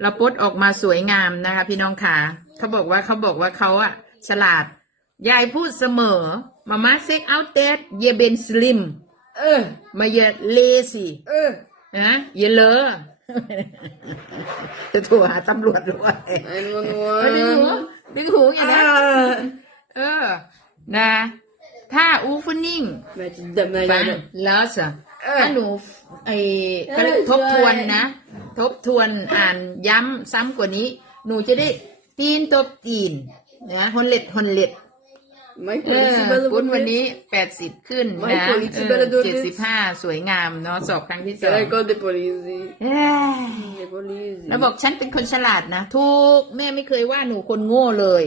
เราปลดออกมาสวยงามนะคะ พี่น้องค่ะเขาบอกว่าเขาบอกว่าเขาอะฉลาด ยายพูดเสมอมามาเซ็กเอาเตดเยเบนสลิมเออ มาเยเลสิเออนะเยเลอจะโทรหาตำรวจด้วยไอ้นวลนวเออดึงหูลดึงหูอย่างนั้นเออ นะ ถ้าอูฟนิ่งแม่จะดำเนินฟักางรแล้วสิเออถ้าหนูไอ้เขาเรียกเออทบทวนใช่นะ ทบทวนอ่านย้ำซ้ำกว่านี้ หนูจะได้ตีนตบตีนนะฮอนเล็ดฮอนเล็ดไม่เอควรอสิเบลปุ้นวันนี้แปดสิบขึ้นไม่นะ politie bellen door เจ็ด dit สิบห้าสวยงามเนาะสอบครั้งที่สอง Kijk, ik de politie. เอ้ย De politie. แล้วบอกฉันเป็นคนฉลาดนะถูกแม่ไม่เคยว่าหนูคนโง่เลย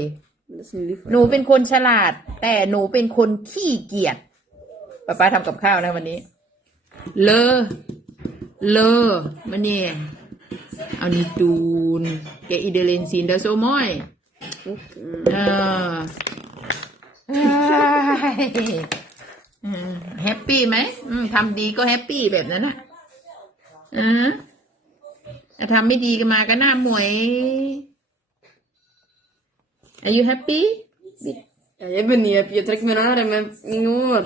Dat is niet lief. หนูเป็นคนฉลาด แต่หนูเป็นคนขี้เกียจป้าป้าทำกับข้าวนะวันนี้ เลอเลอมันเนี่ย เอานี่ดูนแกอีเดเลนซินเดอโซมอยเออแฮปปี้ไหมอืมทำดีก็แฮปปี้แบบนั้นอะอ่าถ้าทำไม่ดีก็มาก็หน้าหมวย Are you happy Ja, jij bent niet happy. Je trekt mijn haar in mijn, mijn oor.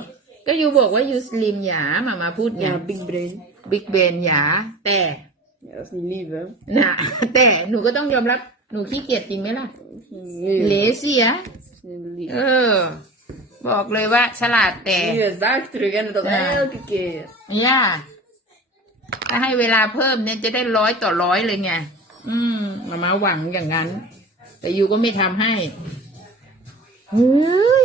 ก็ยูบอกว่ายูสลิมหยามามาพูดหยา Ja, big brain. บิ๊กเบนหยาแต่ Ja, dat is niet lief, hè. นะแต่หนูก็ต้องยอมรับหนูขี้เกียจจริงไหมล่ะ Nee, เล dat ซี่อะ is niet lief. เออบอกเลยว่าฉลาดแต่ Nu is dag terug en dat Ja. elke keer. ย่าถ้าให้เวลาเพิ่มเนี่ยจะได้ร้อยต่อร้อยเลยไงอืมมามาหวังอย่างนั้น แต่ยูก็ไม่ทำให้เฮ้ย